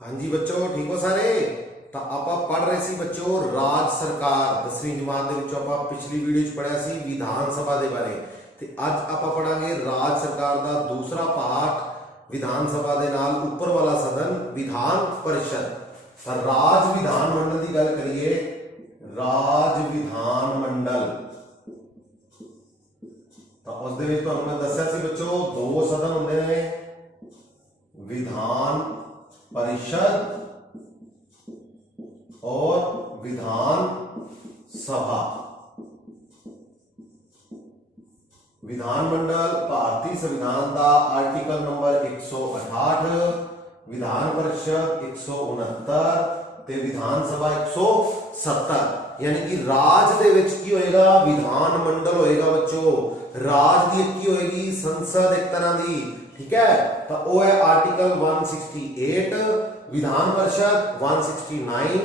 हाँ जी बच्चों, ठीक हो सारे। तो आप पढ़ रहे सी बच्चों राज सरकार 10वीं जमात दे विचों आप पिछली वीडियो च पढ़िया सी विधान सभा दे बारे। ते अज आप पढ़ांगे राज सरकार का दूसरा पाठ विधान सभा दे नाल ऊपर वाला सदन विधान परिषद। तो राज विधान मंडल की गल करिए, राज विधान मंडल तो उस दे विच तुहानूं मैं दस्सिया सी बच्चों दो सदन हुंदे ने, विधान परिषद और विधान सभा। विधान मंडल भारतीय संविधान का आर्टिकल नंबर 168, विधान परिषद 169 ते विधान सभा 170। यानी कि राज दे विच की होएगा, विधान मंडल होएगा बच्चों। राज दी की होएगी संसद एक तरह दी, ठीक है। तो वो है आर्टिकल 168, विधान परिषद 169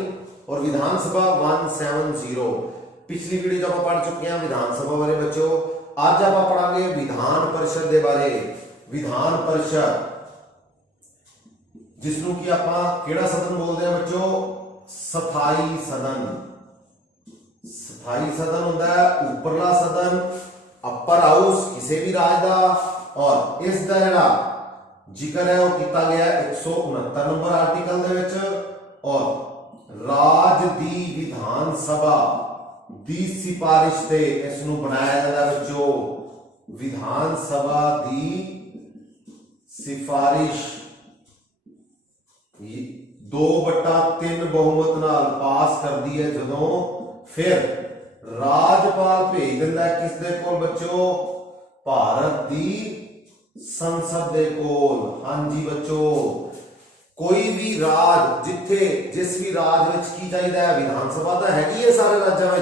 और विधान सभा 170। पिछली वीडियो जब आप पढ़ चुके हैं विधान सभा बारे बच्चों। आज आप पढ़ांगे विधान परिषद के बारे। विधान परिषद जिसनों की आप केड़ा सदन बोलते हैं बच्चों, स्थाई सदन। स्थाई सदन होता है उपरला सदन, अपर हाउस किसी भी राज का। और इस दा जिहड़ा जिक्र है वो किया गया 169 नंबर आर्टिकल दे विच। और राज दी विधान सभा दी सिफारिश से इसनूं बनाया जाता है बच्चों। विधान सभा दी सिफारिश 2/3 बहुमत नाल पास कर दी है जदों, फिर राजपाल भेज दिंदा है किस दे कोल बच्चों, भारत दी संसद दे कोल। हाँ जी बच्चों, कोई भी राज जिथे जिस भी राज विच की चाहिए है, विधान सभा तो हैगी है सारे राज्यों में,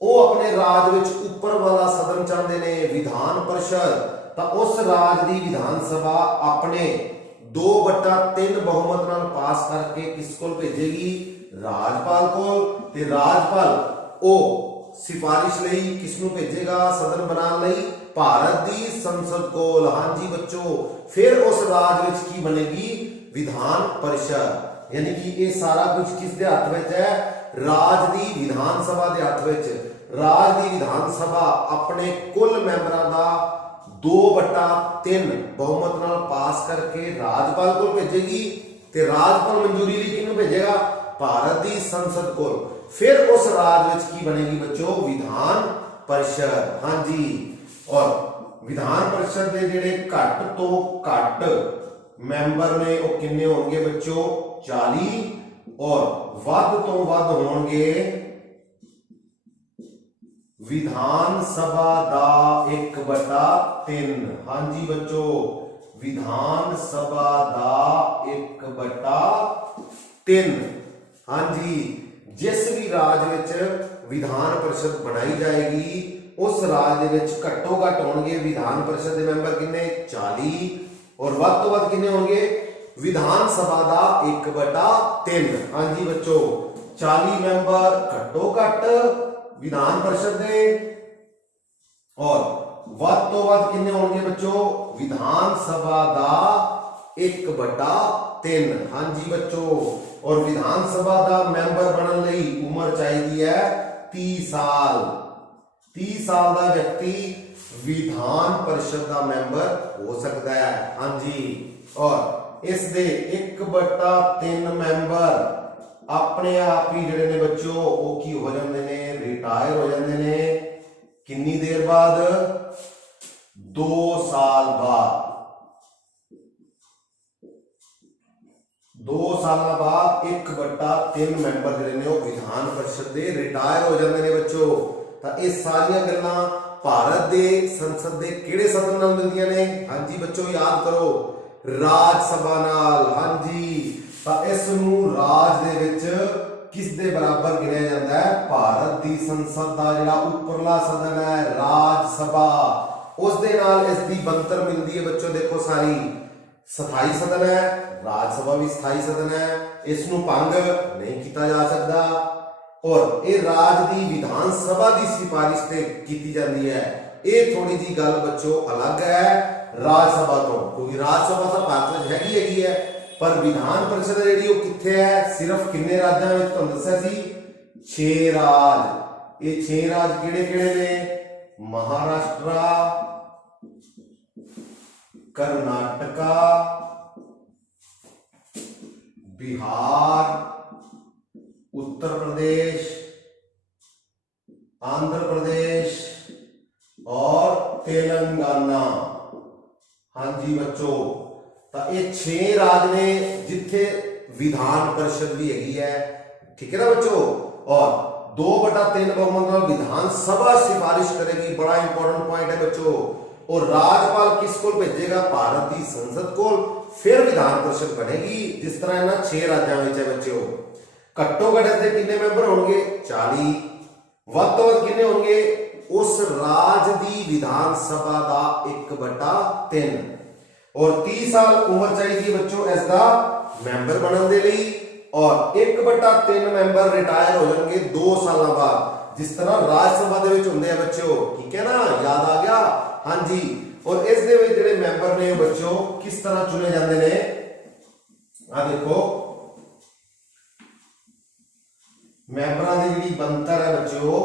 वो अपने राज विच ऊपर वाला सदन चाहते ने विधान परिषद। तो उस राज की विधान सभा अपने 2/3 बहुमत नाल पास करके किस कोल भेजेगी, राजपाल कोल। ते राजपाल ओ सिफारिश लई किसनूं भेजेगा सदन बनाने लई, भारत दी संसद कोल। हाँ जी बच्चों, फिर उस राज विच की बनेगी, विधान परिषद। यानी कि ये सारा कुछ किस दे हाथ विच है, राज दी विधान सभा दे हाथ विच। राज दी विधान सभा अपने कुल मैंबरां दा 2/3 बहुमत नाल पास करके राजपाल को भेजेगी। ते राजपाल मंजूरी लई किहनूं भेजेगा, भारत दी संसद को। फिर उस राज विच की बनेगी बच्चों, विधान परिषद। हाँ जी, और विधान परिषद के जिहड़े घट तो घट मैंबर ने वो किन्ने होंगे बच्चों, 40। और वध तो वध होंगे विधान सभा दा 1/3। हाँ जी बच्चों, विधान सभा दा 1/3। हाँ जी, जिस भी राज विच विधान परिषद बनाई जाएगी उस राज दे विच घट्टो घट होंगे विधान परिषद के मैंबर किन्ने, 40। और वध तो वध किन्ने होंगे, विधान सभा दा 1/3। हाँ जी बच्चों, 40 मैंबर घट्टो घट विधान परिषद दे, और वध तो वध किन्ने होंगे बच्चों, विधान सभा दा 1/3। हाँ जी बच्चों, और विधान सभा दा मैंबर बनने लई उम्र चाहिए है 30 साल। 30 साल का व्यक्ति विधान परिषद का मैंबर हो सकता है। हाँ जी, और इस दे 1/3 मैंबर अपने आप ही जिहड़े ने बच्चों वो की हो जाते ने, रिटायर हो जाते ने। कितनी देर बाद, 2 साल बाद। 2 साल बाद 1/3 मैंबर जिहड़े ने वो विधान परिषद दे रिटायर हो जाते ने बच्चों। तो ये सारियां गल्लां भारत दे संसद दे किहड़े सदन नाल मिलदियां ने, हाँ जी बच्चों याद करो, राज सभा नाल। हाँ जी, तो इस नूं राज दे विच किस दे बराबर गिणिया जाता है, भारत दी संसद दा जिहड़ा उपरला सदन है राज सभा, उस दे नाल इस दी बनतर मिलदी है बच्चों। देखो सारी स्थाई सदन है, राज सभा भी स्थाई सदन है, इसनूं भंग नहीं किया जा सकता। और ये राज दी विधान सभा की सिफारिश से की जाती है। ये थोड़ी जी गल बच्चों अलग है राज सभा तो, क्योंकि राज सभा तो भारत में हैगी है, पर विधान परिषद ਜਿਹੜੀ ਉਹ ਕਿੱਥੇ ਹੈ ਸਿਰਫ ਕਿੰਨੇ ਰਾਜਾਂ ਵਿੱਚ ਤੁਹਾਨੂੰ ਦੱਸਿਆ ਸੀ 6 ਰਾਜ ਇਹ 6 ਰਾਜ ਕਿਹੜੇ ਨੇ महाराष्ट्र कर्नाटका बिहार उत्तर प्रदेश आंध्र प्रदेश और तेलंगाना। हाँ जी बच्चों तो ये 6 राज ने जिथे विधान परिषद भी हैगी है ठीक है ना बच्चों। और 2/3 बहुमत विधानसभा सिफारिश करेगी बड़ा इंपॉर्टेंट पॉइंट है बच्चों। और राज्यपाल किस को भेजेगा भारत की संसद को फिर विधान परिषद बनेगी जिस तरह इन्हां 6 राज्यों में है बच्चों। घट्टो घट इसके कितने मैंबर होंगे 40 वध तो वध कितने होंगे उस राज की विधानसभा का 1/3 और 30 साल उम्र चाहिए बच्चों इसका मैंबर बनने के लिए और 1/3 मैंबर रिटायर हो जाएंगे 2 साल बाद जिस तरह राज्यसभा के होंगे बच्चों ठीक है ना याद आ गया। हाँ जी और इस दे विच जिहड़े मैंबर ने बच्चों किस तरह चुने जाते हैं आ देखो मैंबरां दी जिहड़ी बनतर है बच्चों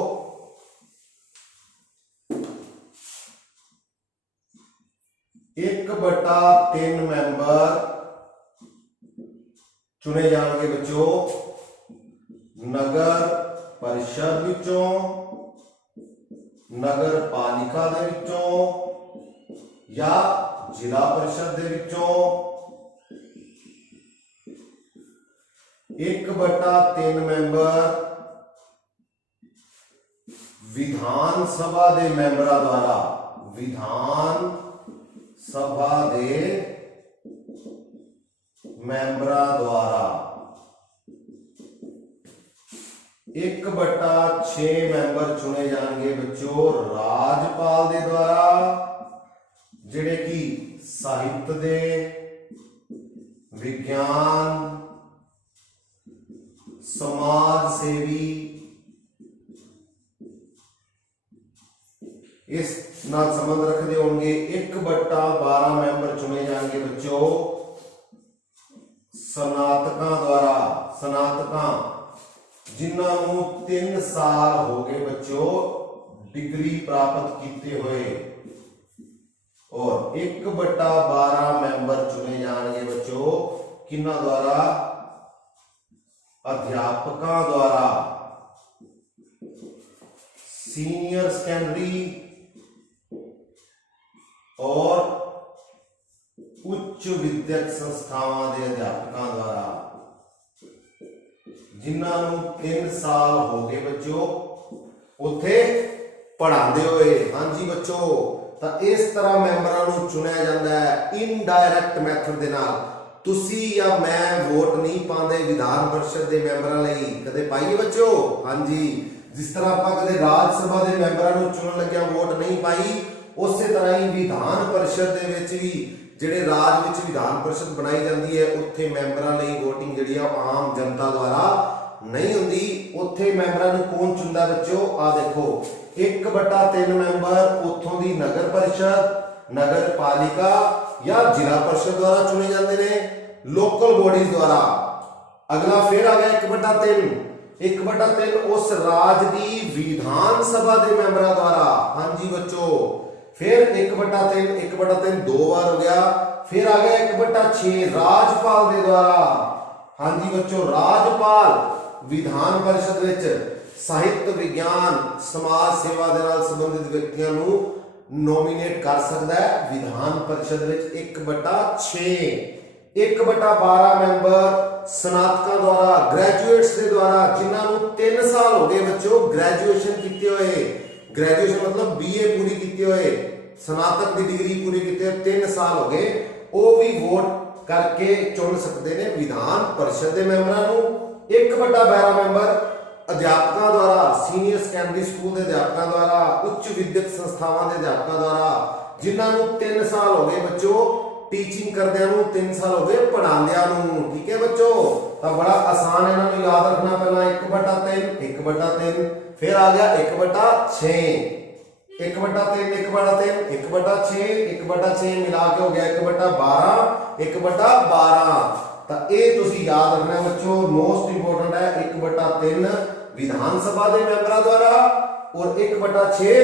1/3 मैंबर चुने जाएंगे बच्चों नगर परिषद विचों नगर पालिका दे विचों या जिला परिषद दे विचों 1/3 मैंबर विधान सभा दे मैंबरां द्वारा विधान सभा दे मैंबरां द्वारा 1/6 मैंबर चुने जाएंगे बच्चों राज्यपाल दे द्वारा जिहड़े कि साहित्य दे विज्ञान समाज सेवी इस नाल संबंध रखते होंगे 1/12 मैंबर चुने जाएंगे बच्चों स्नातकों द्वारा स्नातकों जिन्होंने 3 साल हो गए बच्चों डिग्री प्राप्त किए हुए और 1/12 मैंबर चुने जाएंगे बच्चों किन्ना द्वारा अध्यापकों द्वारा सीनियर सेकेंडरी और उच्च विद्यक संस्थावां दे अध्यापकों द्वारा जिन्होंने 3 साल हो गए बच्चों उत्थे पढ़ाते हुए। हाँ जी बच्चों तो इस तरह मैंबरां नूं चुनिया जाता है इनडायरैक्ट मैथड दे नाल तुसी या मैं वोट नहीं पाते विधान परिषद के मैंबरां लई कदे पाईए बच्चों। हाँ जी जिस तरह आपां कदे राज्यसभा के मैंबरां नूं चुनन लग्या वोट नहीं पाई उस तरह ही विधान परिषद दे विच भी जिहड़े राज विच विधान परिषद बनाई जाती है उत्थे मैंबरां लई वोटिंग जिहड़ी आ आम जनता द्वारा नहीं हुंदी उत्थे मैंबरां नूं कौन चुनदा बच्चों आ देखो 1/3 मैंबर उत्थों दी नगर परिषद नगर पालिका या जिला परिषद द्वारा चुने जाते हैं लोकल बॉडीज द्वारा। अगला फिर आ गया 1/3 उस राज की विधान सभा के मैंबरों द्वारा। हाँ जी बच्चों फिर 1/3 2 बार हो गया फिर आ गया 1/6 राज्यपाल के द्वारा। हाँ जी बच्चों राज्यपाल विधान परिषद विच साहित्य विज्ञान समाज सेवा दे नाल संबंधित व्यक्तियों नूं नॉमिनेट कर सकता है विधान परिषद विच 1/6। 1/12 मैंबर स्नातकों द्वारा ग्रेजुएट्स के द्वारा जिन्होंने 3 साल हो गए बच्चों ग्रेजुएशन किए हुए ग्रेजुएशन मतलब BA पूरी किए हुए स्नातक की डिग्री पूरी किए 3 साल हो गए वो भी वोट करके चुन सकते हैं विधान परिषद के मैंबरों। 1/12 मैंबर अध्यापकों द्वारा सीनियर सेकेंडरी स्कूल के अध्यापकों द्वारा उच्च विद्यक संस्थावां के अध्यापकों द्वारा जिन्होंने 3 साल हो गए बच्चों टीचिंग करदे 3 साल हो गए पढ़ांदियां नूं ठीक है बच्चों। तो बड़ा आसान है इन्होंने याद रखना पहला 1/3 फिर आ गया 1/6 1/3 1/6 मिला के हो गया 1/12 1/12 तो ये तुसी याद रखना बच्चों, मोस्ट इंपोर्टेंट है। 1/3 विधान सभा के मैंबरों द्वारा और 1/6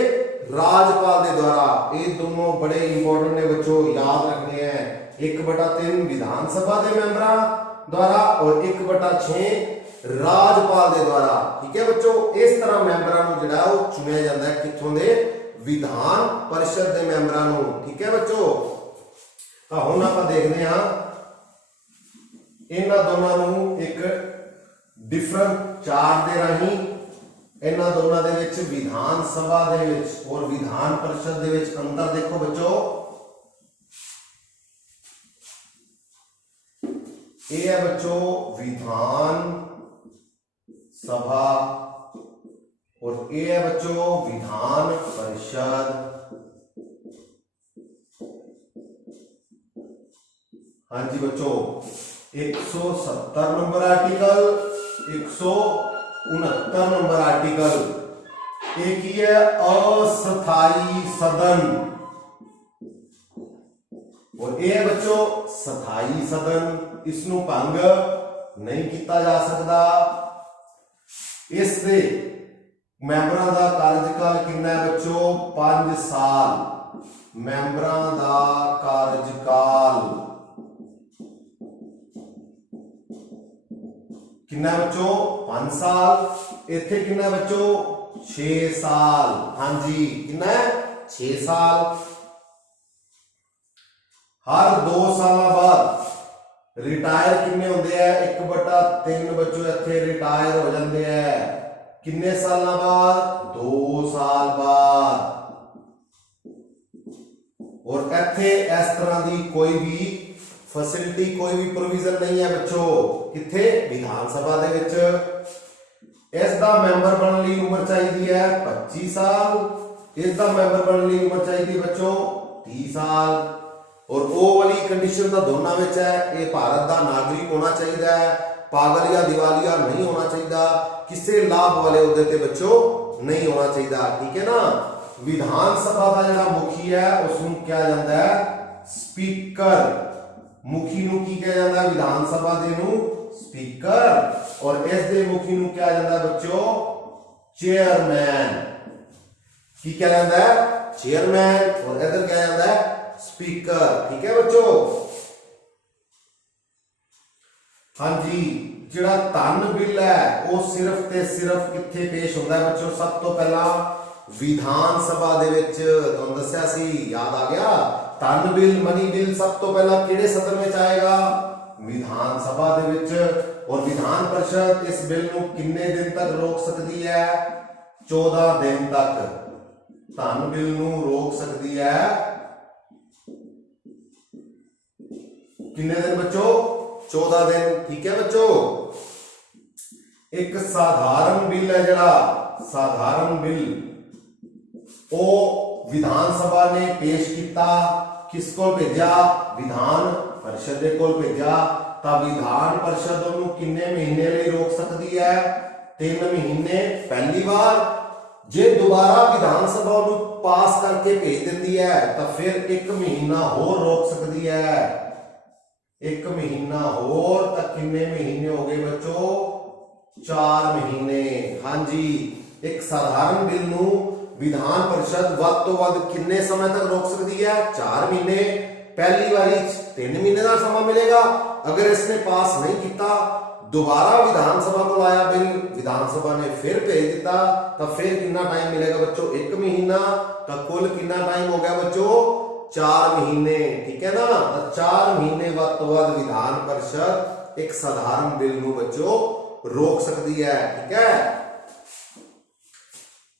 राज्यपाल के द्वारा। ये दोनों बड़े इंपोर्टेंट ने बच्चों, याद रखने हैं। 1/3 विधान सभा के मैंबरों द्वारा और 1/6 राज्यपाल के द्वारा। ठीक है बच्चों, इस तरह मैंबरों को जिहड़ा वो चुनिया जाता है, कित्थों दे? विधान परिषद के मैंबरों को। ठीक है बच्चों, तो हुण आपां देखदे हां इन्हां दोनों नूं एक डिफरेंट चार्ट दे राहीं इन्हां दोनों दे विच विधान सभा दे विच और विधान परिषद दे विच अंतर देखो बच्चों। ये है बच्चों विधान सभा और ये है बच्चों विधान परिषद। हाँ जी बच्चों, 170 नंबर आर्टिकल, 169 नंबर आर्टिकल। एक ही है अस्थाई सदन और ये है बच्चों स्थाई सदन। इसनों भंग नहीं किया जा सकता। इस दे मैंबरों का कार्यकाल कितना है बच्चों? 5 साल। मैंबरों का कार्यकाल कितना बच्चों? 5 साल। इथे कितना बच्चों? 6 साल। हाँ जी, कितना? 6 साल। हर 2 साल बाद रिटायर किन्ने होंदे हैं? 1/3 बच्चों इत्थे रिटायर हो जाते हैं। किन्ने साल बाद? 2 साल बाद। और इत्थे इस तरह की कोई भी फैसिलिटी, कोई भी प्रोविजन नहीं है बच्चों। किथे? विधान सभा दे विच। इसदा मैंबर बनने लई उम्र चाहिए है 25 साल। इसदा मैंबर बनने लई उम्र चाहिए बच्चों 30 साल। और वो वाली कंडीशन तो दोनों में है। ये भारत का नागरिक होना चाहिए है, पागल या दिवालिया नहीं होना चाहिए, किसी लाभ वाले उहदे ते बच्चों नहीं होना चाहिए। ठीक है ना। विधान सभा का जिहड़ा मुखी है उसनूं क्या जाता है? स्पीकर। मुखी नूं की कहा जाता है? विधान सभा दे नूं स्पीकर। और इस दे मुखी नूं क्या जाता है बच्चों? चेयरमैन। की क्या जाता है? चेयरमैन। और इधर क्या जाता है? स्पीकर। ठीक है बच्चों। हाँ जी, जिहड़ा धन बिल है वो सिर्फ ते सिर्फ किथे पेश होता है बच्चों? सब तो पहला विधान सभा दे विच। तुहानूं दस्सिया सी, याद आ गया? धन बिल, मनी बिल सब तो पहला किहड़े सदन में आएगा? विधान सभा दे विच। और विधान परिषद इस बिल नूं किन्ने दिन तक रोक सकती है? 14 दिन तक धन बिल नूं रोक सकती है। किन्ने दिन बच्चों? 14 दिन। ठीक है बच्चों। एक साधारण बिल है जड़ा, साधारण बिल वो विधान सभा ने पेश किया, किसको भेजा? विधान परिषद को भेजा। तब विधान परिषद उन्होंने किन्ने महीने लिए रोक सकती है? 3 महीने पहली बार। जे दोबारा विधान सभा उन्होंने पास करके भेज देती है तो फिर 1 महीना होर रोक सकती है। 1 महीना होर, तक किन्ने महीने हो गए बच्चों? 4 महीने। हाँ जी, एक साधारण बिल नूं विधान परिषद वध तो वध किन्ने समय तक रोक सकती है? 4 महीने। पहली बारी 3 महीने का समय मिलेगा। अगर इसने पास नहीं किया, दोबारा विधानसभा को लाया बिल, विधानसभा ने फिर भेज दिता, तो फिर कितना टाइम मिलेगा बच्चों? 1 महीना। तो कुल कितना टाइम हो गया बच्चों? 4 महीने। ठीक है ना। तो 4 महीने वध तो वध विधान परिषद एक साधारण बिल नूं बच्चों रोक सकती है। ठीक है।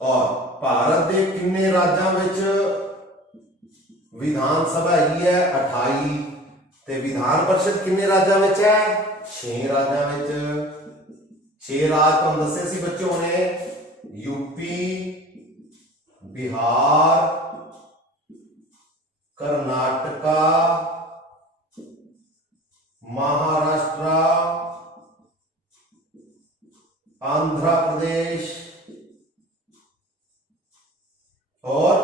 और भारत के किन्ने राज्यों विच विधान सभा है? 28। ते विधान परिषद किन्ने राज्यों विच है? 6 राज्यों विच। 6 राज तो दसे सी बच्चों ने, यूपी, बिहार, कर्नाटका, महाराष्ट्र, आंध्र प्रदेश और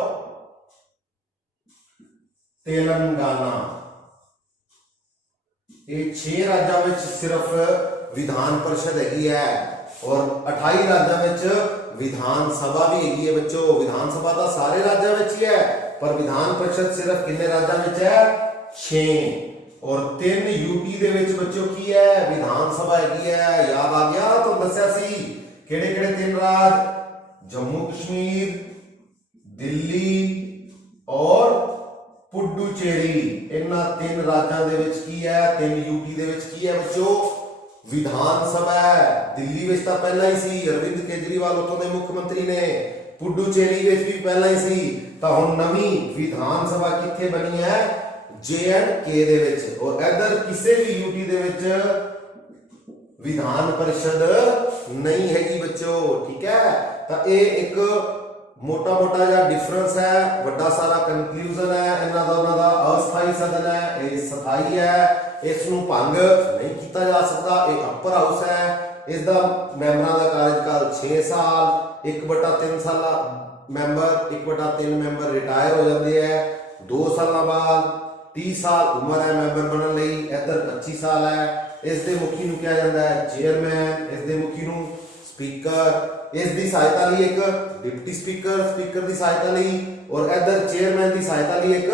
तेलंगाना। ਇਹ 6 ਰਾਜਾਂ ਵਿੱਚ ਸਿਰਫ ਵਿਧਾਨ परिषद ਹੈਗੀ ਹੈ ਔਰ 28 ਰਾਜਾਂ ਵਿੱਚ ਵਿਧਾਨ ਸਭਾ ਵੀ ਹੈਗੀ ਹੈ ਬੱਚੋ। ਵਿਧਾਨ ਸਭਾ ਤਾਂ ਸਾਰੇ ਰਾਜਾਂ ਵਿੱਚ ਹੀ ਹੈ ਪਰ ਵਿਧਾਨ परिषद ਸਿਰਫ ਕਿੰਨੇ ਰਾਜਾਂ ਵਿੱਚ ਹੈ 6 ਔਰ 3 यूटी ਦੇ ਵਿੱਚ ਬੱਚੋ ਕੀ ਹੈ ਵਿਧਾਨ ਸਭਾ ਹੈਗੀ ਹੈ। ਯਾਦ ਆ ਗਿਆ ਤਾਂ ਦੱਸਿਆ ਸੀ ਕਿਹੜੇ ਕਿਹੜੇ 3 ਰਾਜ जम्मू कश्मीर दिल्ली और पुडुचेरी इन्हां 3 राज्यों ਦੇ ਵਿੱਚ ਕੀ ਹੈ 3 यूटी ਦੇ ਵਿੱਚ ਕੀ ਹੈ ਬੱਚੋ विधान सभा है। दिल्ली ਵਿੱਚ ਤਾਂ ਪਹਿਲਾਂ ਹੀ ਸੀ ਅਰਵਿੰਦ ਕੇਜਰੀਵਾਲ ਉੱਥੋਂ ਦੇ ਮੁੱਖ ਮੰਤਰੀ ਨੇ पुडुचेरी ਵਿੱਚ ਵੀ ਪਹਿਲਾਂ ਹੀ ਸੀ ਤਾਂ ਹੁਣ ਨਵੀਂ ਵਿਧਾਨ ਸਭਾ ਕਿੱਥੇ ਬਣੀ ਹੈ JNK ਦੇ ਵਿੱਚ ਔਰ ਇਧਰ ਕਿਸੇ ਵੀ यूटी ਦੇ ਵਿੱਚ विधान परिषद नहीं हैगी बच्चों ठीक है। तो ये एक मोटा मोटा जिहा डिफरेंस है वड्डा सारा कंक्लूजन है इन्हां दा अस्थाई सदन है ये स्थाई है इस नूं भंग नहीं किया जा सकता। ये अपर हाउस है इसका मैंबरां दा कार्यकाल 6 साल 1/3 साल मैंबर 1/3 मैंबर रिटायर हो जाते हैं 2 साल बाद 30 साल उम्र है मैंबर बनने लई इधर 25 साल है। इस दे मुखी नूं किया जाता है चेयरमैन इस दे मुखी नूं स्पीकर इस दी सहायता लई एक डिप्टी स्पीकर स्पीकर दी सहायता लई और इधर चेयरमैन दी सहायता लई एक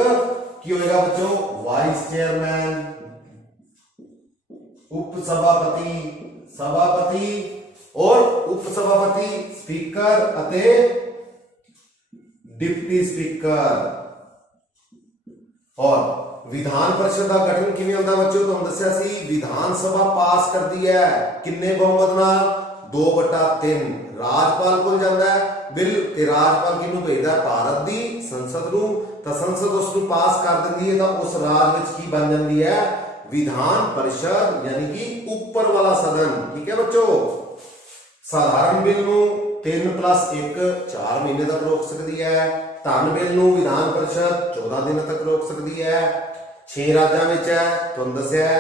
की होएगा बच्चों वाइस चेयरमैन उप सभापति सभापति और उप सभापति स्पीकर अते डिप्टी स्पीकर। और विधान परिषद का गठन किवें होंदा बच्चों तुहानूं दस्सिया सी विधान सभा पास करती है किन्ने बहुमत नाल 2/3 राजपाल कोल जांदा है बिल ते राजपाल किहनूं भेजदा भारत दी संसद नूं तां संसद उस नूं पास कर दिंदी है तां उस राज विच की बन जांदी है विधान परिषद यानी कि ऊपर वाला सदन ठीक है बच्चों। साधारण बिल नूं 3+1 4 महीने तक रोक सकती है धन बिल नूं विधान परिषद 14 दिन तक रोक सकती है 6 राज्यों में है तुहानूं दस्सिया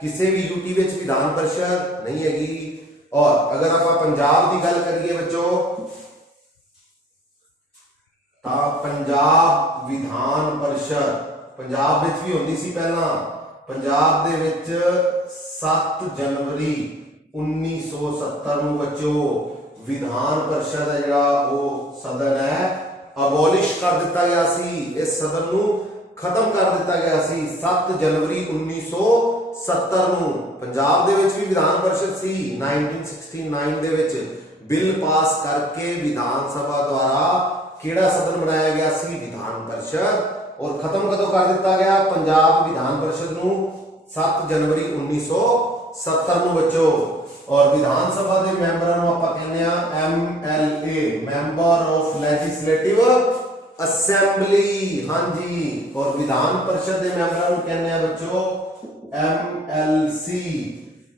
किसी भी यूटी विच विधान परिषद नहीं हैगी। और अगर आप पंजाब की गल करिए बच्चों तो पंजाब विधान परिषद पंजाब विच भी होंदी सी पहला पंजाब दे विच 7 जनवरी 1970 नूं बच्चों विधान परिषद है जिहड़ा वो सदन है अबोलिश कर दिता गया सी इस सदन नूं खत्म कर दिता गया सी 7 जनवरी 1970 नूं। पंजाब दे विच भी विधान परिषद सी 1969 दे विच बिल पास करके विधान सभा द्वारा केड़ा सदन बनाया गया सी विधान परिषद और खत्म कदों कर दिता गया पंजाब विधान परिषद नूं 7 जनवरी 1970 नूं बच्चों। और विधान सभा के मैंबरां नूं आपां कहने आ MLA member of legislative assembly हाँ जी और विधान परिषद के मैंबरां नूं कहने आ बच्चों MLC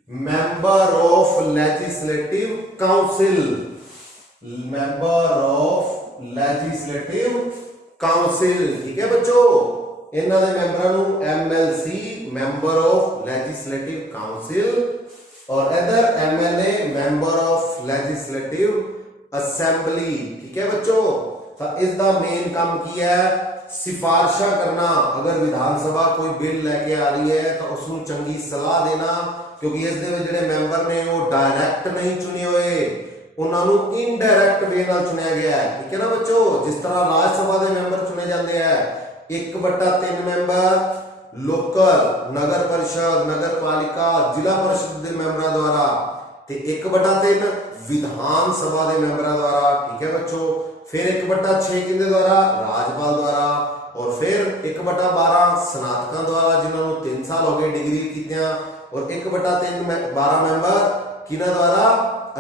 member of legislative council member of legislative council ठीक है बच्चों। इन्हां दे मैंबरां नूं MLC member of legislative council और इधर MLA member of legislative assembly ठीक है बच्चों। तो इसका मेन काम की है सिफारिशा करना अगर विधानसभा कोई बिल लेके आ रही है तो उसको चंगी सलाह देना क्योंकि इस दे जिहड़े मैंबर ने वो डायरैक्ट नहीं चुने हुए उन्होंने इनडायरैक्ट वे नाल चुनिया गया है ठीक है ना बच्चों। जिस तरह राज्य सभा के मैंबर चुने जाते हैं 1/3 मैंबर लोकल नगर परिषद नगर पालिका जिला परिषद के मैंबरों द्वारा ते 1/3 विधान सभा के मैंबरों द्वारा ठीक है बच्चों। फिर 1/6 किसके द्वारा राज्यपाल द्वारा और फिर 1/12 स्नातकों द्वारा जिन्होंने 3 साल हो गए डिग्री कीतियां और 1/3 12 मैंबर किना द्वारा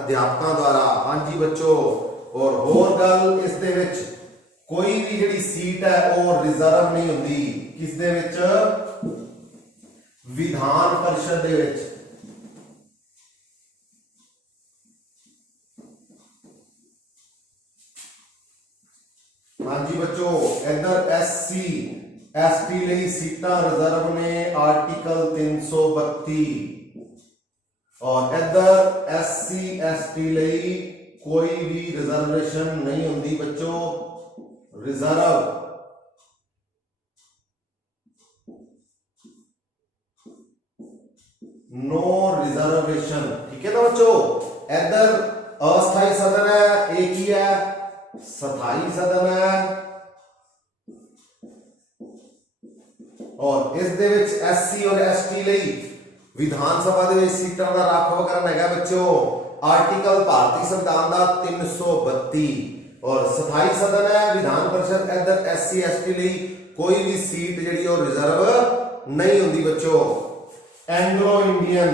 अध्यापकों द्वारा हाँ जी बच्चों। और होर गल इस दे विच कोई भी जिहड़ी सीट है वो रिजर्व नहीं होंदी किस दे विच विधान परिषद दे विच हाँ जी बच्चों। इधर SC ST ਲਈ सीटां रिजर्व ने आर्टिकल 332 और इधर SC ST ਲਈ कोई भी रिजर्वेशन नहीं होंदी बच्चों रिजर्व नो रिजर्वेशन। ठीक है ना बच्चों, इधर अस्थाई सदन है, एक ही है, स्थाई सदन है, और इस दे विच एससी और एसटी ਲਈ विधान सभा ਦੇ ਵਿੱਚ ਸੀਟਾਂ ਦਾ ਰਾਖਵਾਂਕਰਨ ਹੈਗਾ ਬੱਚਿਓ आर्टिकल भारतीय संविधान का 332। और स्थाई सदन है विधान परिषद, इधर एससी एसटी ਲਈ कोई भी सीट ਜਿਹੜੀ ਉਹ रिजर्व नहीं होती बच्चों। एंग्लो इंडियन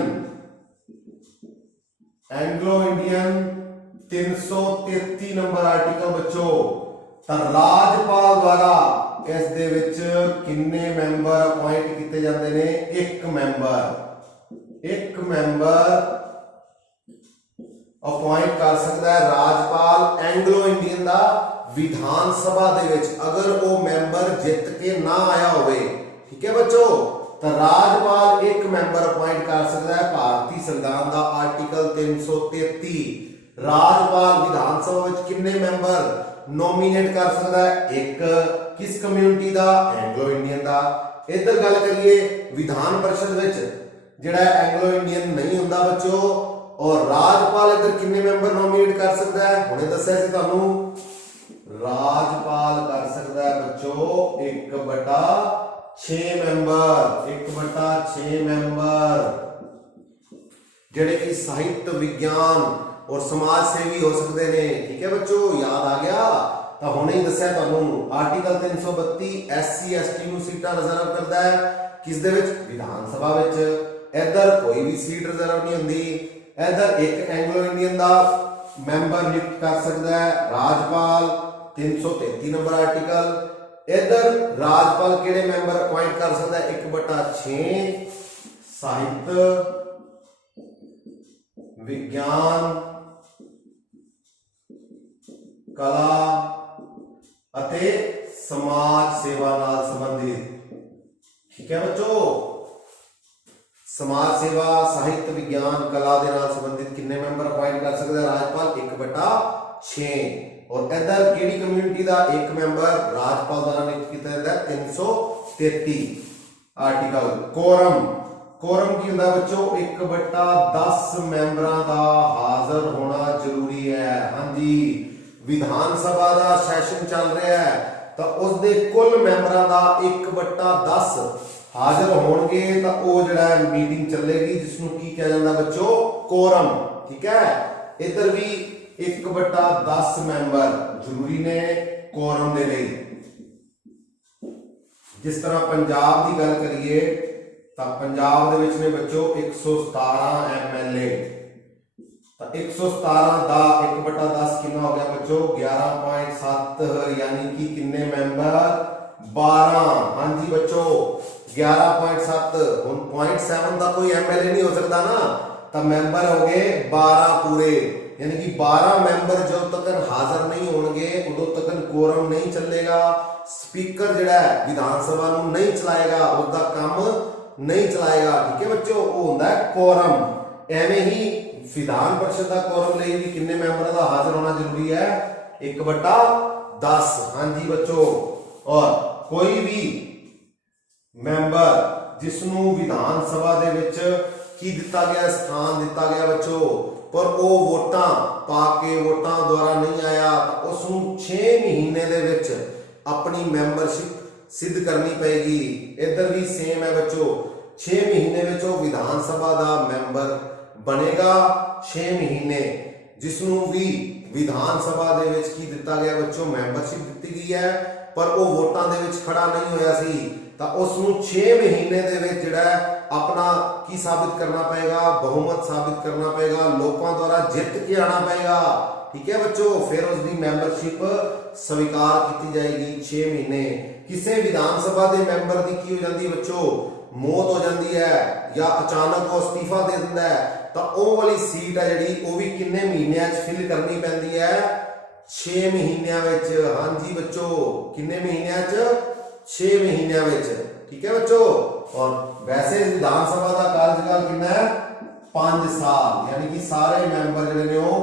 333 नंबर आर्टिकल बच्चों। तो राजपाल द्वारा इस दे विच किन्ने मैंबर अपॉइंट किए जाते हैं? एक मैंबर अपॉइंट कर सकता है राजपाल एंग्लो इंडियन का विधान सभा दे विच, अगर वो मैंबर जित के ना आया होवे। ठीक है बच्चों, तो राजपाल एक मैंबर अपॉइंट कर सकता है भारतीय संविधान का आर्टिकल 333। राजपाल विधान सभा विच किन्ने मैंबर नॉमिनेट कर सकता है? एक। किस कम्युनिटी का? एंग्लो इंडियन का। इधर गल करिए विधान परिषद विच जिहड़ा एंग्लो इंडियन नहीं हुंदा बच्चों, और राजपाल इधर किन्ने मैंबर नॉमिनेट कर सकता है? हुणे दस्सिया सी तुहानू, राजपाल कर सकता है बच्चों 1/6 मैंबर, 1/6 मैंबर जिहड़े कि साहित्य विज्ञान और समाज सेवी हो सकते हैं। ठीक है बच्चों, याद आ गया? तो हुणे ही दस्सिया तुहानू आर्टिकल 332 एससी एसटी नू सीटां रिजर्व करता है, किस दे विच? विधान सभा विच। इधर कोई भी सीट रिजर्व नहीं होंदी। इधर एक एंग्लो इंडियन का मैंबर नियुक्त कर सकता है राजपाल, 333 नंबर आर्टिकल। इधर राजपाल केड़े मैंबर अपॉइंट कर सकता है? 1/6 साहित्य विज्ञान कला अते समाज सेवा नाल संबंधित। ठीक है बच्चों, समाज सेवा साहित्य विज्ञान कला के नाल संबंधित किन्ने मैंबर अपॉइंट कर सकता है राजपाल? 1/6। और इधर केड़ी कम्युनिटी का एक मैंबर राजपाल द्वारा नियुक्त किया जाता है? 333 आर्टिकल। कोरम की हुंदा बच्चों? 1/10 मैंबरां दा हाजिर होना जरूरी है। हाँ जी, विधान सभा का सैशन चल रहा है तो उसके कुल मैंबरां दा 1/10 हाजिर होणगे, तो वो जिहड़ा मीटिंग चलेगी जिसनूं की कहा जाता बच्चों? कोरम। ठीक है, इधर भी 1/10 मैंबर जरूरी ने कोरम दे लई। जिस तरह पंजाब की गल करिए तो पंजाब दे विच ने बच्चों 117 MLA, तो 117 दा 1/10 कितना हो गया बच्चों? 11.7, यानी कि किन्ने मैंबर? 12। हाँ जी बच्चों, 11.7। हुण 0.7 का कोई MLA नहीं हो सकता ना, तो मैंबर हो गए 12 पूरे, यानी कि 12 मैंबर जो तक हाजिर नहीं होंगे उदों तक कोरम नहीं चलेगा। स्पीकर जिहड़ा विधान सभा नूं नहीं चलाएगा, उसका काम नहीं चलाएगा। ठीक है बच्चों, वो हुंदा है कोरम। एवें ही विधान परिषद का कोरम लिए भी किन्ने मैंबर का हाजिर होना जरूरी है? 1/10। हाँ जी बच्चों, और कोई भी मैंबर जिसनों विधान सभा दे विच की दिता गया स्थान दिता गया बच्चों, पर वो वोटां पाके वोटां द्वारा नहीं आया, उसनों 6 महीने दे विच अपनी मैंबरशिप सिद्ध करनी पेगी। इधर भी सेम है बच्चों, 6 महीने में विधान सभा का मैंबर बनेगा। 6 महीने जिसनों भी विधान सभा दे विच की दिता गया बच्चों मैंबरशिप दी गई है, पर वो वोटां दे विच खड़ा नहीं होया सी, तो उसनों 6 महीने दे विच जिहड़ा अपना की साबित करना पड़ेगा? बहुमत साबित करना पड़ेगा, लोगों द्वारा जित के आना पड़ेगा। ठीक है बच्चों, फिर उसकी मैंबरशिप स्वीकार की जाएगी। 6 महीने। किसी विधान सभा के मैंबर की हो जाती है बच्चों? मौत हो जाती है या अचानक वो अस्तीफा दे दिंदा है, तो वो वाली सीट है जिहड़ी वो भी किन्ने महीनों फिल करनी पैंदी है? 6 महीनों में। हाँ जी बच्चों, किन्ने महीनों? 6 महीनों में। ठीक है बच्चों, और वैसे विधान सभा का कार्यकाल कितना है? 5 साल, यानी कि सारे मैंबर जिहड़े ने वो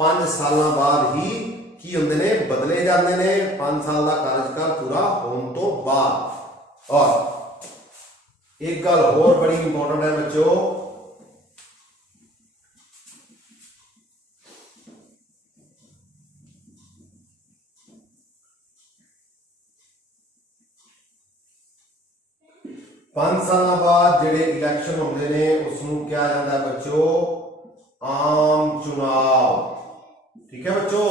5 सालों बाद ही की होंदे ने बदले जाते ने, 5 साल का कार्यकाल पूरा होने तो बाद। और एक गल होर बड़ी इंपॉर्टेंट है बच्चों, 5 ਸਾਲਾਂ ਬਾਅਦ ਜਿਹੜੇ ਇਲੈਕਸ਼ਨ ਹੁੰਦੇ ਨੇ ਉਸ ਨੂੰ ਕਿਹਾ ਜਾਂਦਾ ਹੈ ਬੱਚੋ ਆਮ ਚੁਣਾਵ। ਠੀਕ ਹੈ ਬੱਚੋ,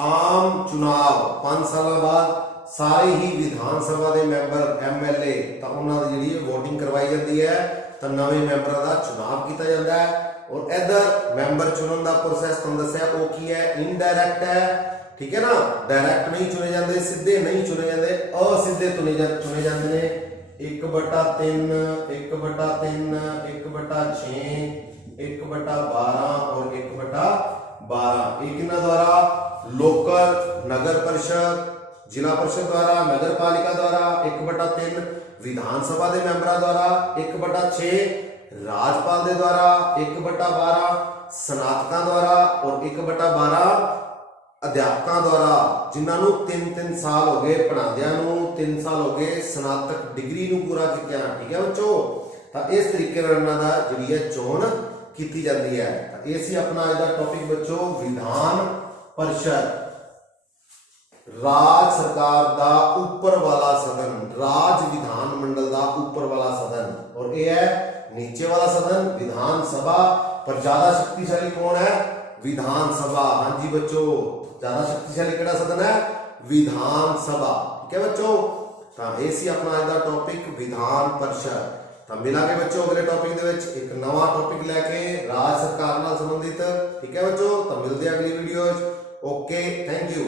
ਆਮ ਚੁਣਾਵ 5 ਸਾਲਾਂ ਬਾਅਦ ਸਾਰੇ ਹੀ ਵਿਧਾਨ ਸਭਾ ਦੇ ਮੈਂਬਰ ਐਮਐਲਏ ਤਾਂ ਉਹਨਾਂ ਦੀ ਜਿਹੜੀ ਵੋਟਿੰਗ ਕਰਵਾਈ ਜਾਂਦੀ ਹੈ ਤਾਂ ਨਵੇਂ ਮੈਂਬਰਾਂ ਦਾ ਚੁਣਾਵ ਕੀਤਾ ਜਾਂਦਾ ਹੈ। ਔਰ ਇਧਰ ਮੈਂਬਰ ਚੁਣਨ ਦਾ ਪ੍ਰੋਸੈਸ ਤੁਹਾਨੂੰ ਦੱਸਿਆ ਉਹ ਕੀ ਹੈ, ਇਨਡਾਇਰੈਕਟ ਹੈ। ਠੀਕ ਹੈ ਨਾ, ਡਾਇਰੈਕਟ ਨਹੀਂ ਚੁਣੇ ਜਾਂਦੇ, ਸਿੱਧੇ ਨਹੀਂ ਚੁਣੇ ਜਾਂਦੇ, ਅਸਿੱਧੇ ਚੁਣੇ ਜਾਂਦੇ ਨੇ। 1/3 1/3 1/6 1/12 ਔਰ 1/12 ਇਹ ਕਿਹਨਾਂ ਦੁਆਰਾ, ਲੋਕਲ ਨਗਰ परिषद ਜ਼ਿਲ੍ਹਾ परिषद द्वारा, नगर पालिका द्वारा 1/3 विधान सभा के मैंबरों द्वारा, 1/6 राजपाल के द्वारा, 1/12 स्नातकों द्वारा और 1/12 अध्यापकों द्वारा जिन्होंने 3-3 साल हो गए पढ़ादियां नूं, 3 साल हो गए स्नातक डिग्री नूं पूरा किया। ठीक है बच्चों, तो इस तरीके इन्हां दा जिहड़ी है चोण की जाती है। तो ये सी अपना अज दा टॉपिक बच्चों विधान परिषद, राज सरकार दा ऊपर वाला सदन, राज विधान मंडल दा ऊपर वाला सदन, और ये है नीचे वाला सदन विधान सभा। पर ज्यादा शक्तिशाली कौन है, विधान सभा। हाँ जी बच्चों, ज्यादा शक्तिशाली केड़ा सदन है, विधान सभा। ठीक है बच्चों, तो ये सी अपना अज दा टॉपिक विधान परिषद। तो मिलांगे बच्चों अगले टॉपिक दे विच एक नवा टॉपिक लैके राज सरकार नाल संबंधित। ठीक है बच्चों, तो मिलते हैं अगली वीडियो। Okay, thank you.